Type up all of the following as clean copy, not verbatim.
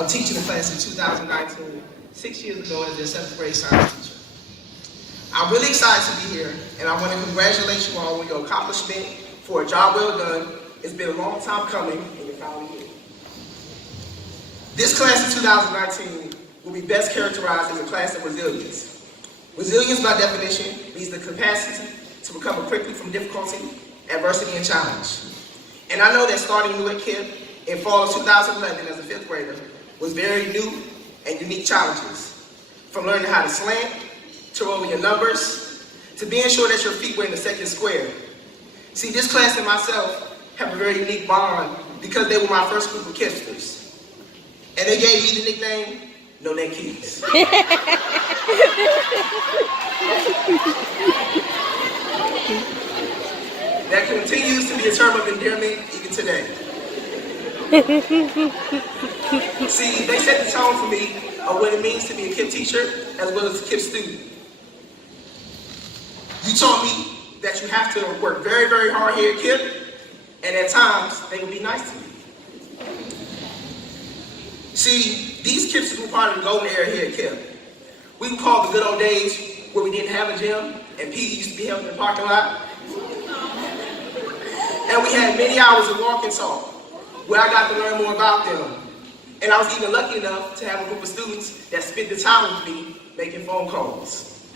of teaching the class in 2019, 6 years ago as their 7th grade science teacher. I'm really excited to be here, and I want to congratulate you all on your accomplishment for a job well done. It's been a long time coming, and you're finally here. This class in 2019 will be best characterized as a class of resilience. Resilience, by definition, means the capacity to recover quickly from difficulty, adversity, and challenge. And I know that starting new at Kipp in fall of 2011 as a 5th grader was very new and unique challenges. From learning how to slant, to rolling your numbers, to being sure that your feet were in the second square. See, this class and myself have a very unique bond because they were my first group of Kippsters. And they gave me the nickname, No Neck Keys. That continues to be a term of endearment even today. See, they set the tone for me of what it means to be a Kipp teacher as well as a Kipp student. You taught me that you have to work very, very hard here at Kipp, and at times, they will be nice to me. See, these Kippsters were part of the golden era here at Kipp. We would call the good old days where we didn't have a gym, and PE used to be held in the parking lot. And we had many hours of walk and talk, where I got to learn more about them. And I was even lucky enough to have a group of students that spent the time with me making phone calls.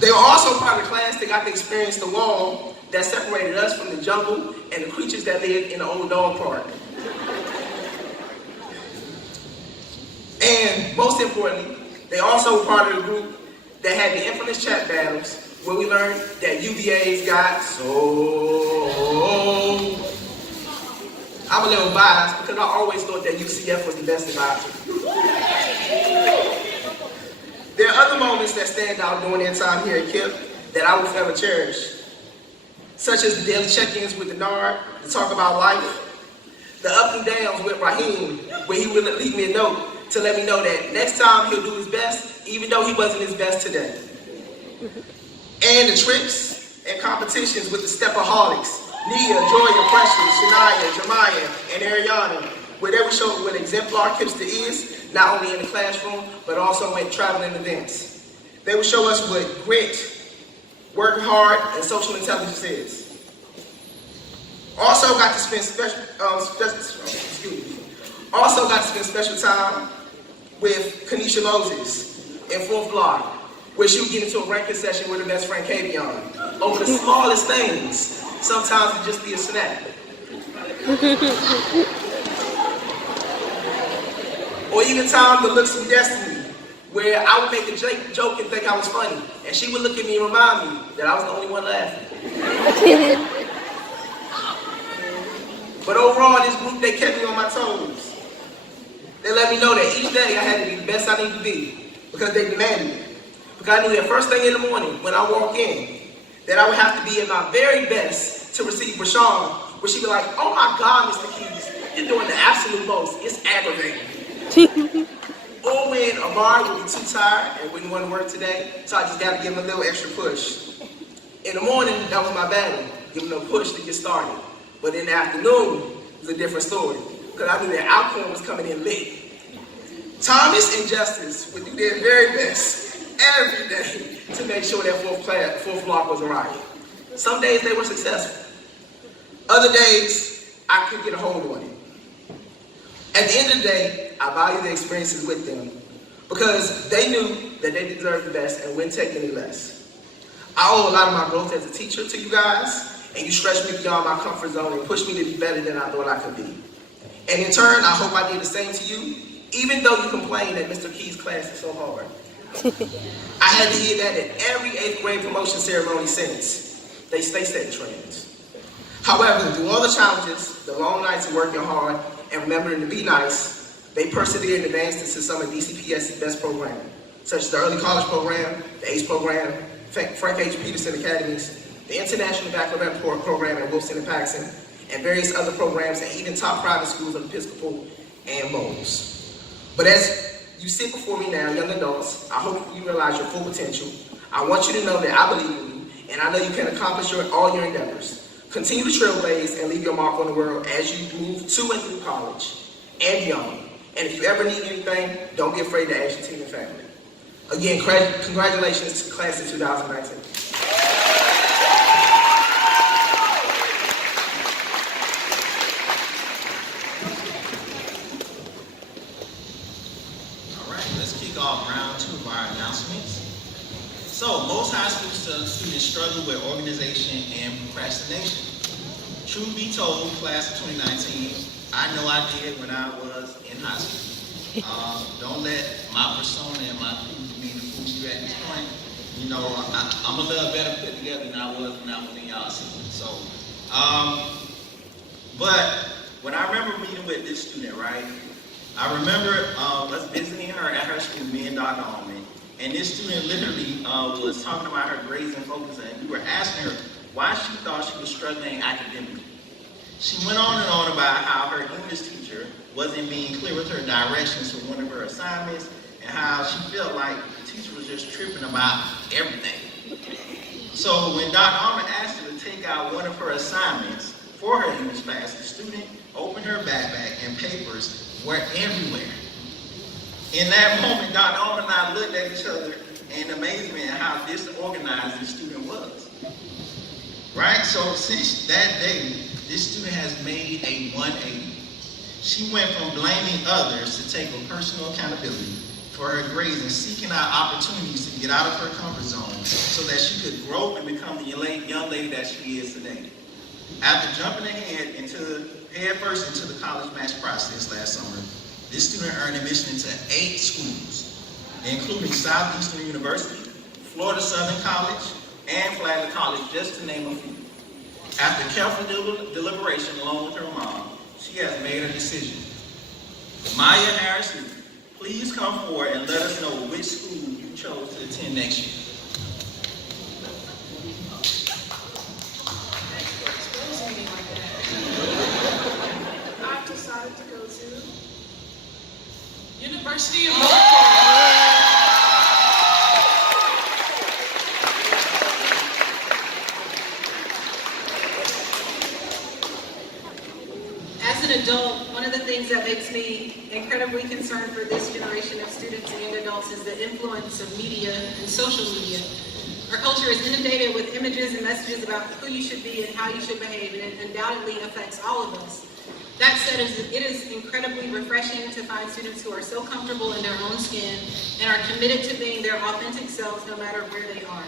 They were also part of the class that got to experience the wall that separated us from the jungle and the creatures that lived in the old dog park. And most importantly, they also were part of the group that had the infamous chat battles where we learned that UVA's got so... I'm a little biased because I always thought that UCF was the best advisor. There are other moments that stand out during their time here at Kipp that I will forever cherish, such as the daily check-ins with the NARD to talk about life, the ups and downs with Raheem, where he would leave me a note to let me know that next time he'll do his best, even though he wasn't his best today. And the trips and competitions with the Stepaholics, Nia, Joya, Precious, Shania, Jemiah, and Ariana, where they would show what an exemplar Kippster is, not only in the classroom, but also when traveling events. They would show us what grit, working hard, and social intelligence is. Also got to spend special time with Kanisha Moses in 4th block, where she would get into a ranking session with her best friend Kavion over the smallest things. Sometimes it just be a snack. Or even time to look some destiny, where I would make a joke and think I was funny, and she would look at me and remind me that I was the only one laughing. But overall, this group, they kept me on my toes. They let me know that each day I had to be the best I need to be, because they demanded it. Because I knew that first thing in the morning, when I walk in, that I would have to be at my very best to receive Rashawn, where she'd be like, oh my God, Mr. Keys, you're doing the absolute most. It's aggravating. Or when Amari would be too tired and wouldn't want to work today, so I just got to give him a little extra push. In the morning, that was my battle, giving him a push to get started. But in the afternoon, it was a different story, because I knew that Alcorn was coming in lit. Thomas and Justice would do their very best every day to make sure that 4th block was a riot. Some days they were successful. Other days, I couldn't get a hold on it. At the end of the day, I value the experiences with them because they knew that they deserved the best and wouldn't take any less. I owe a lot of my growth as a teacher to you guys, and you stretched me beyond my comfort zone and pushed me to be better than I thought I could be. And in turn, I hope I did the same to you, even though you complain that Mr. Key's class is so hard. I had to hear that at every 8th grade promotion ceremony since. They stay setting trends. However, through all the challenges, the long nights of working hard, and remembering to be nice, they persevered and advanced into some of DCPS's best programs, such as the Early College Program, the ACE Program, Frank H. Peterson Academies, the International Baccalaureate Program at Wilson and Paxson, and various other programs, and even top private schools of Episcopal and Bowles. But as you sit before me now, young adults, I hope you realize your full potential. I want you to know that I believe in you, and I know you can accomplish all your endeavors. Continue to trailblaze and leave your mark on the world as you move to and through college. and beyond. And if you ever need anything, don't be afraid to ask your team and family. Again, congratulations to class of 2019. All right, let's kick off round 2 of our announcements. So, most high school students struggle with organization and procrastination. Truth be told, class of 2019, I know I did when I was in high school. Don't let my persona and my proof be the fool you at this point. You know, I'm a little better put together than I was when I was in y'all season. So, but when I remember meeting with this student, right, I remember us visiting her at her school, me and Dr. Allman, and this student literally was talking about her grades and focus, and we were asking her why she thought she was struggling academically. She went on and on about how her English teacher wasn't being clear with her directions for one of her assignments, and how she felt like the teacher was just tripping about everything. So when Dr. Allman asked her to take out one of her assignments for her English class, the student opened her backpack and papers were everywhere. In that moment, Dr. Allman and I looked at each other in amazement at how disorganized the student was. Right? So since that day, this student has made a 180. She went from blaming others to take personal accountability for her grades and seeking out opportunities to get out of her comfort zone so that she could grow and become the young lady that she is today. After jumping head first into the college match process last summer, this student earned admission into 8 schools, including Southeastern University, Florida Southern College, and Flagler College, just to name a few. After careful deliberation along with her mom, she has made her decision. Maya Harris, please come forward and let us know which school you chose to attend next year. I've decided to go to University of North Carolina. As an adult, one of the things that makes me incredibly concerned for this generation of students and young adults is the influence of media and social media. Our culture is inundated with images and messages about who you should be and how you should behave, and it undoubtedly affects all of us. That said, it is incredibly refreshing to find students who are so comfortable in their own skin and are committed to being their authentic selves no matter where they are.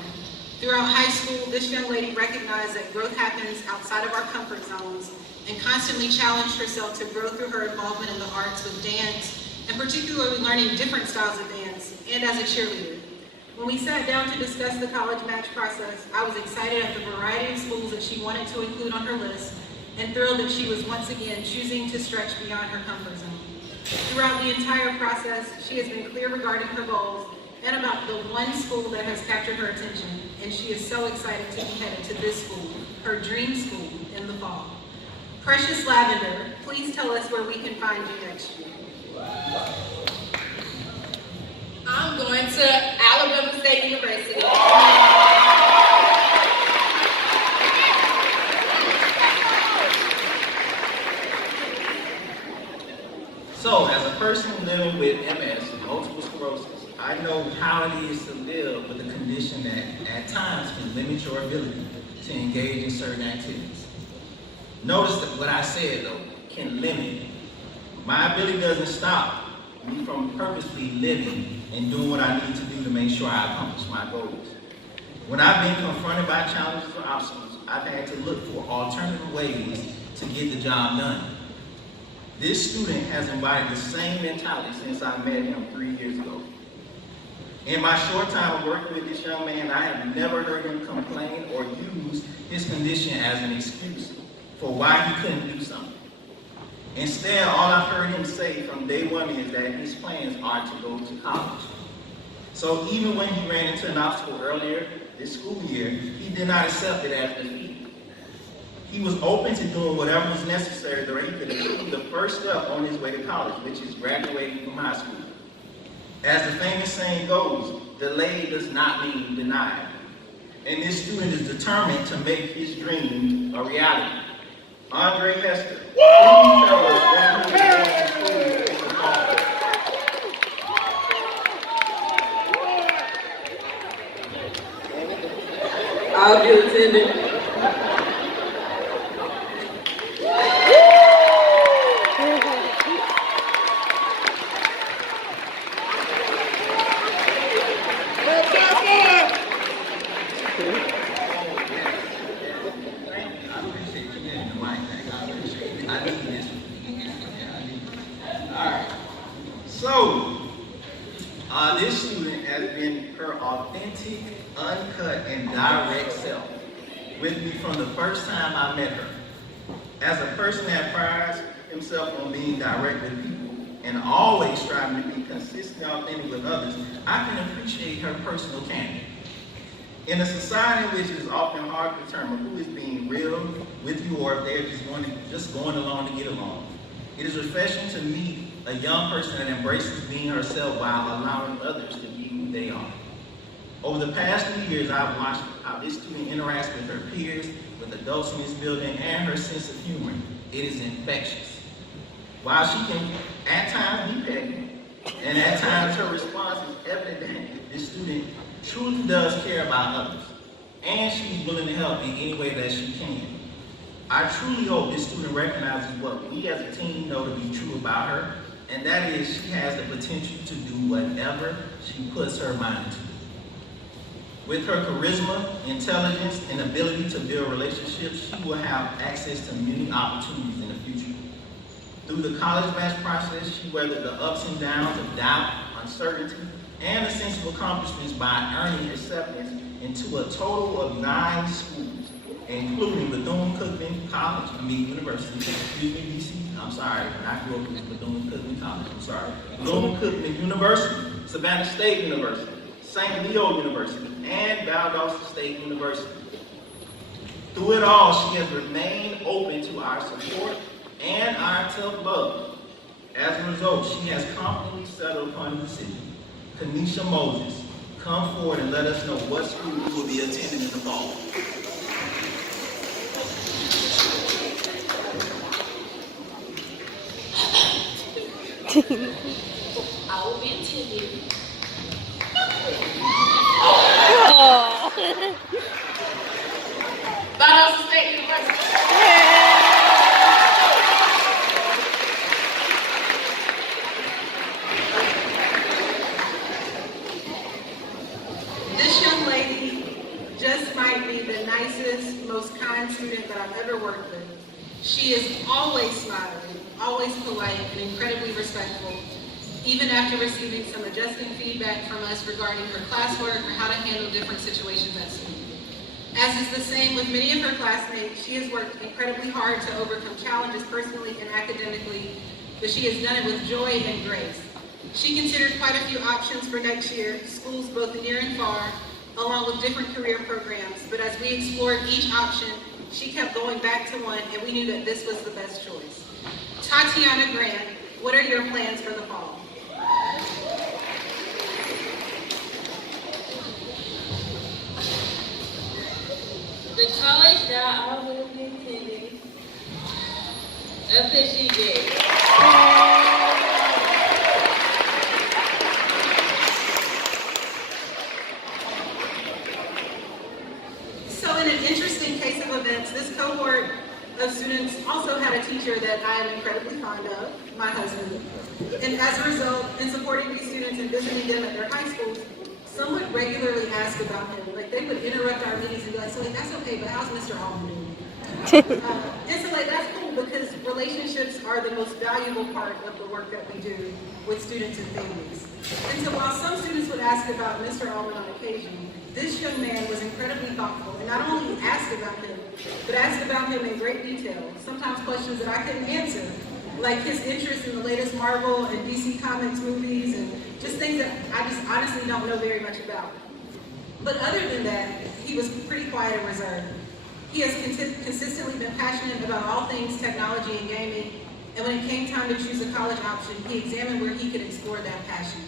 Throughout high school, this young lady recognized that growth happens outside of our comfort zones and constantly challenged herself to grow through her involvement in the arts with dance, and particularly learning different styles of dance, and as a cheerleader. When we sat down to discuss the college match process, I was excited at the variety of schools that she wanted to include on her list, and thrilled that she was once again choosing to stretch beyond her comfort zone. Throughout the entire process, she has been clear regarding her goals and about the one school that has captured her attention, and she is so excited to be headed to this school, her dream school, in the fall. Precious Lavender, please tell us where we can find you next year. I'm going to Alabama State University. So, as a person living with MS, multiple sclerosis, I know how it is to live with a condition that at times can limit your ability to engage in certain activities. Notice that what I said though, can limit. My ability doesn't stop me from purposely living and doing what I need to do to make sure I accomplish my goals. When I've been confronted by challenges or obstacles, I've had to look for alternative ways to get the job done. This student has embodied the same mentality since I met him 3 years ago. In my short time of working with this young man, I have never heard him complain or use his condition as an excuse for why he couldn't do something. Instead, all I've heard him say from day one is that his plans are to go to college. So even when he ran into an obstacle earlier this school year, he did not accept it as defeat. He was open to doing whatever was necessary so he could achieve the first step on his way to college, which is graduating from high school. As the famous saying goes, delayed does not mean denied. And this student is determined to make his dream a reality. Andre Hester. Please tell us what he is going to school this fall. I'll be attending. This student has been her authentic, uncut, and direct self with me from the first time I met her. As a person that prides himself on being direct with people and always striving to be consistently authentic with others, I can appreciate her personal candor. In a society which is often hard to determine who is being real with you or if they're just going along to get along, it is refreshing to meet a young person that embraces being herself while allowing others to be who they are. Over the past 3 years, I've watched how this student interacts with her peers, with adults in this building, and her sense of humor. It is infectious. While she can at times be petty, and at times her response is evident that this student truly does care about others, and she's willing to help in any way that she can. I truly hope this student recognizes what we as a team know to be true about her, and that is she has the potential to do whatever she puts her mind to. With her charisma, intelligence, and ability to build relationships, she will have access to many opportunities in the future. Through the college match process, she weathered the ups and downs of doubt, uncertainty, and a sense of accomplishments by earning acceptance into a total of 9 schools, including Bethune-Cookman College, University, DC. I'm sorry, I grew up with Bethune-Cookman College, I'm sorry. Bethune-Cookman University, Savannah State University, St. Leo University, and Valdosta State University. Through it all, she has remained open to our support and our tough love. As a result, she has confidently settled upon a decision. Kanisha Moses, come forward and let us know what school you will be attending in the fall. I will be attending Valdosta State University. This young lady just might be the nicest, most kind student that I've ever worked with. She is always smiling, always polite, and incredibly respectful, even after receiving some adjusting feedback from us regarding her classwork or how to handle different situations at school. As is the same with many of her classmates, she has worked incredibly hard to overcome challenges personally and academically, but she has done it with joy and grace. She considered quite a few options for next year, schools both near and far, along with different career programs, but as we explored each option, she kept going back to one, and we knew that this was the best choice. Tatiana Grant, what are your plans for the fall? The college that I will be attending, FSUJ. So in an interesting case of events, this cohort of students also had a teacher that I am incredibly fond of, my husband. And as a result, in supporting these students and visiting them at their high schools, some would regularly ask about him. Like, they would interrupt our meetings and be like, so like, that's okay, but how's Mr. Allman doing? And so like, that's cool because relationships are the most valuable part of the work that we do with students and families. And so while some students would ask about Mr. Allman on occasion, this young man was incredibly thoughtful and not only asked about him, but asked about him in great detail, sometimes questions that I couldn't answer, like his interest in the latest Marvel and DC Comics movies and just things that I just honestly don't know very much about. But other than that, he was pretty quiet and reserved. He has consistently been passionate about all things technology and gaming, and when it came time to choose a college option, he examined where he could explore that passion.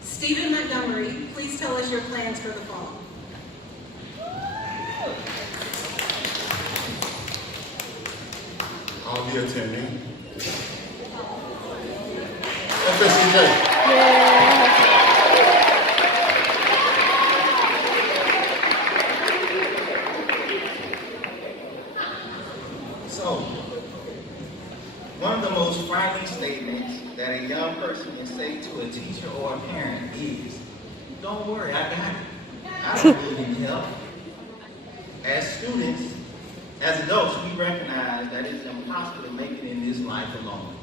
Stephen Montgomery, please tell us your plans for the fall. I'll be attending FSCJ. So, one of the most frightening statements that a young person can say to a teacher or a parent is, "Don't worry, I got it. I don't really need help." As students, as adults, we recognize that it's impossible to make it in this life alone.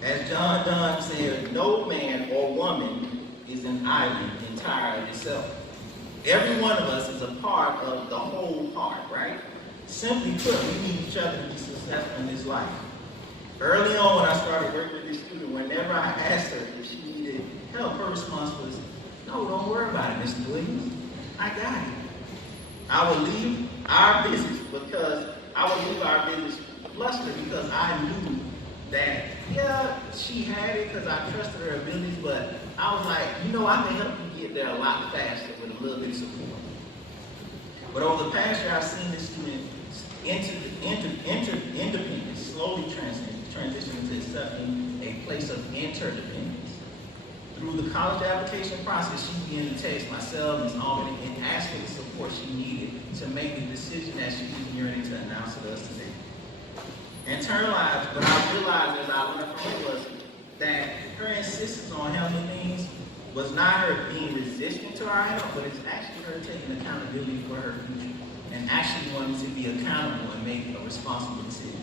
As John Donne said, no man or woman is an island entire of itself. Every one of us is a part of the whole part, right? Simply put, we need each other to be successful in this life. Early on when I started working with this student, whenever I asked her if she needed help, her response was, "No, don't worry about it, Mr. Williams. I got it." I would leave our business flustered because I knew that, yeah, she had it because I trusted her abilities, but I was like, I can help you get there a lot faster with a little bit of support. But over the past year, I've seen this student independence slowly transition into accepting a place of interdependence. Through the college application process, she began to text myself, Ms. Albany, and ask for the support she needed to make the decision that she was yearning to announce to us today. Internalized, but I realized as I learned from her was that her insistence on handling things was not her being resistant to our help, but it's actually her taking accountability for her future and actually wanting to be accountable and make a responsible decision.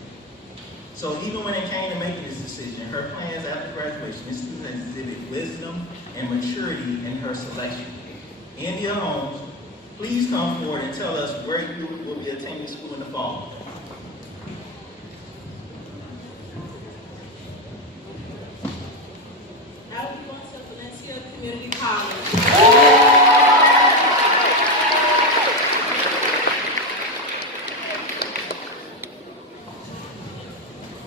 So even when it came to making this decision, her plans after graduation, this student has exhibited wisdom and maturity in her selection. India Holmes, please come forward and tell us where you will be attending school in the fall. I will be going to Valencia Community College.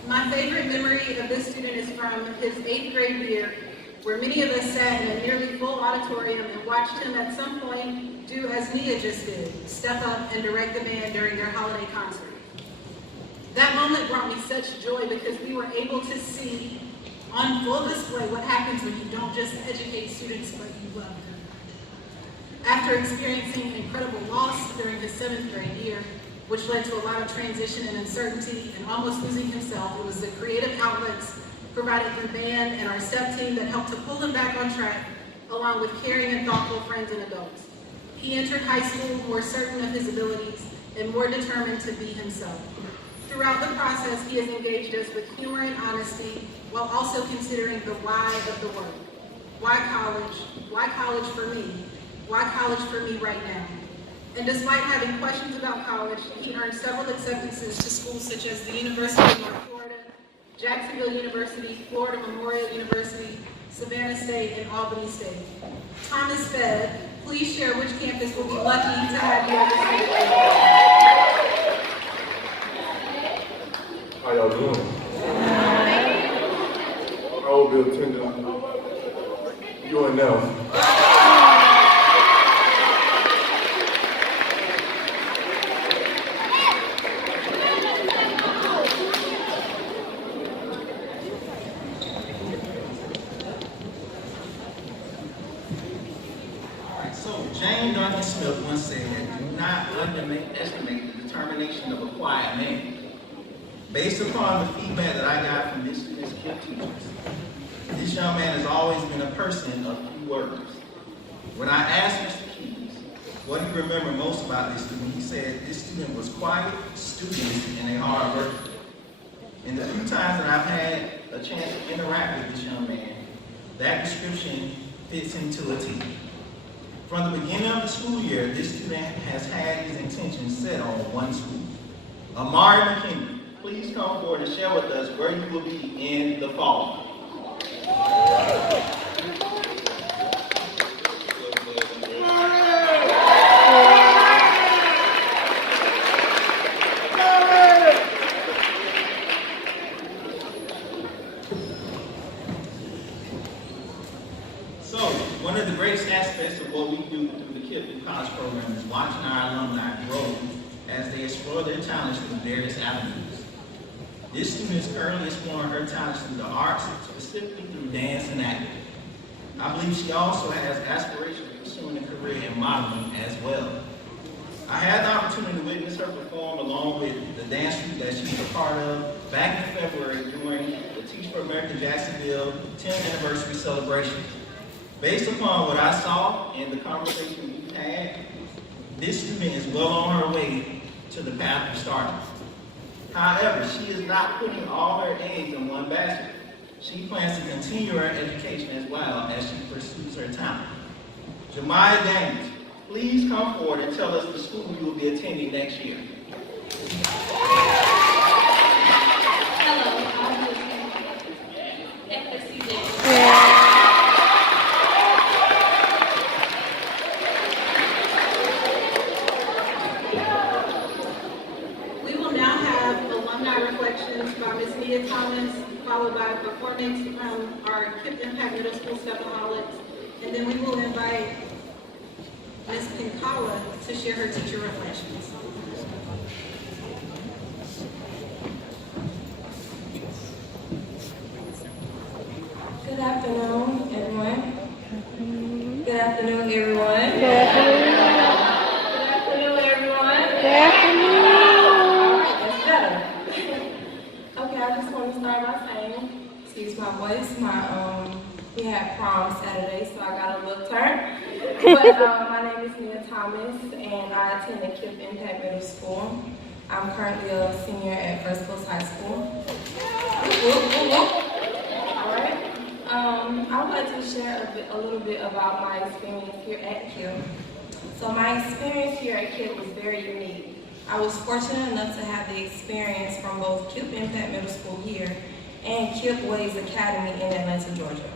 My favorite memory of this student is from his 8th grade year, where many of us sat in a nearly full auditorium and watched him at some point do as Nia just did, step up and direct the band during their holiday concert. That moment brought me such joy because we were able to see on full display what happens when you don't just educate students, but you love them. After experiencing incredible loss during his 7th grade year, which led to a lot of transition and uncertainty and almost losing himself, it was the creative outlets provided through band and our STEP team that helped to pull him back on track, along with caring and thoughtful friends and adults. He entered high school more certain of his abilities and more determined to be himself. Throughout the process, he has engaged us with humor and honesty, while also considering the why of the work. Why college? Why college for me? Why college for me right now? And despite having questions about college, he earned several acceptances to schools such as the University of North Florida, Jacksonville University, Florida Memorial University, Savannah State, and Albany State. Thomas Fedd, please share which campus will be lucky to have you as a student. How y'all doing? I will be attending UNF. James Duncan Smith once said, "Do not underestimate the determination of a quiet man." Based upon the feedback that I got from this student's Kipp teachers, this young man has always been a person of few words. When I asked Mr. Keys what he remembered most about this student, he said this student was quiet, studious, and a hard worker. And the few times that I've had a chance to interact with this young man, that description fits him to a T. From the beginning of the school year, this student has had his intentions set on one school. Amari McKinney, please come forward and share with us where you will be in the fall. So, one of the greatest aspects of what we do through the Kipp College program is watching our alumni grow as they explore their talents through various avenues. This student is currently exploring her talents through the arts, specifically through dance and acting. I believe she also has aspirations of pursuing a career in modeling as well. I had the opportunity to witness her perform along with the dance troupe that she's a part of back in February during the Teach for America Jacksonville 10th anniversary celebration. Based upon what I saw and the conversation we had, this student is well on her way to the path of stardom. However, she is not putting all her eggs in one basket. She plans to continue her education as well as she pursues her talent. Jemiah Daniels, please come forward and tell us the school you will be attending next year. Hello, I'm FSC. We will now have alumni reflections by Ms. Nia Thomas, followed by a performance from our Kipp Impact Middle School Stepaholics, and then we will invite Ms. Pinkala to share her teacher reflections. Good afternoon, everyone. Good afternoon, everyone. Good afternoon. Good afternoon, everyone. Good afternoon. All right, that's better. Okay, I just want to start by saying, excuse my voice, we had prom Saturday, so I got a little turn. But my name is Nia Thomas, and I attend the Kipp Impact Middle School. I'm currently a senior at First Coast High School. All right. I would like to share a little bit about my experience here at Kipp. So my experience here at Kipp was very unique. I was fortunate enough to have the experience from both Kipp Impact Middle School here and Kipp Ways Academy in Atlanta, Georgia.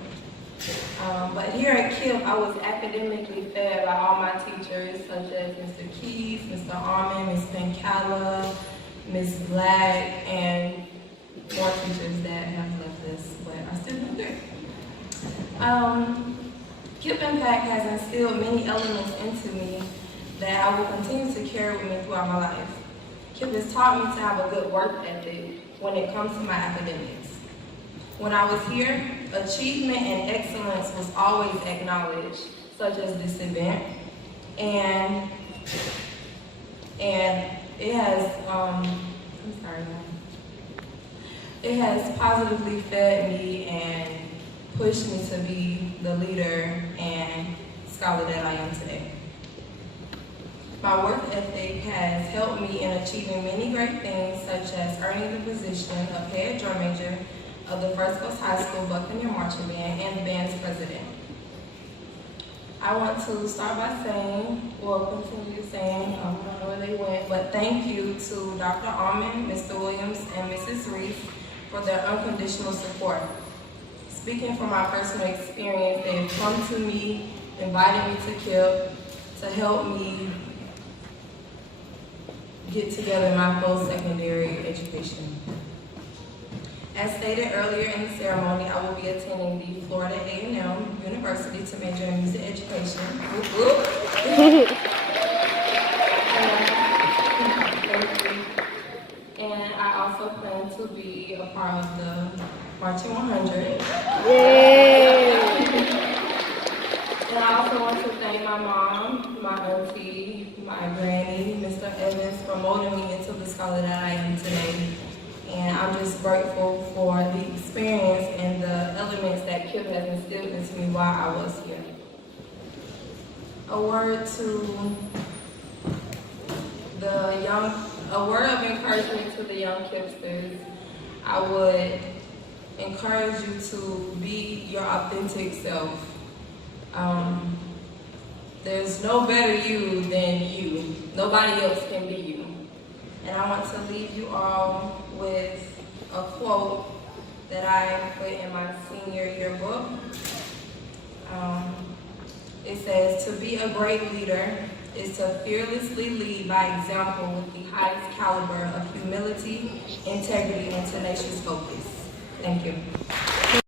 But here at Kipp, I was academically fed by all my teachers, such as Mr. Keith, Mr. Armin, Ms. Pinkala, Ms. Black, and more teachers that have left us, but are still here. Kipp Impact has instilled many elements into me that I will continue to carry with me throughout my life. Kipp has taught me to have a good work ethic when it comes to my academics. When I was here, achievement and excellence was always acknowledged, such as this event, and it has, it has positively fed me and pushed me to be the leader and scholar that I am today. My work ethic has helped me in achieving many great things, such as earning the position of head drum major of the First Coast High School Buccaneer Marching Band and the band's president. I want to start by saying, continue saying, I don't know where they went, but thank you to Dr. Almond, Mr. Williams, and Mrs. Reese for their unconditional support. Speaking from my personal experience, they have come to me, invited me to Kipp to help me get together my post-secondary education. As stated earlier in the ceremony, I will be attending the Florida A&M University to major in music education. And I also plan to be a part of the Marching 100. Yay! And I also want to thank my mom, my auntie, my granny, Mr. Evans, for molding me into the scholar that I am today. And I'm just grateful for the experience and the elements that Kipp has instilled into me while I was here. A word of encouragement to the young Kippsters. I would encourage you to be your authentic self. There's no better you than you. Nobody else can be you. And I want to leave you all with a quote that I put in my senior yearbook. It says, "To be a great leader is to fearlessly lead by example with the highest caliber of humility, integrity, and tenacious focus." Thank you.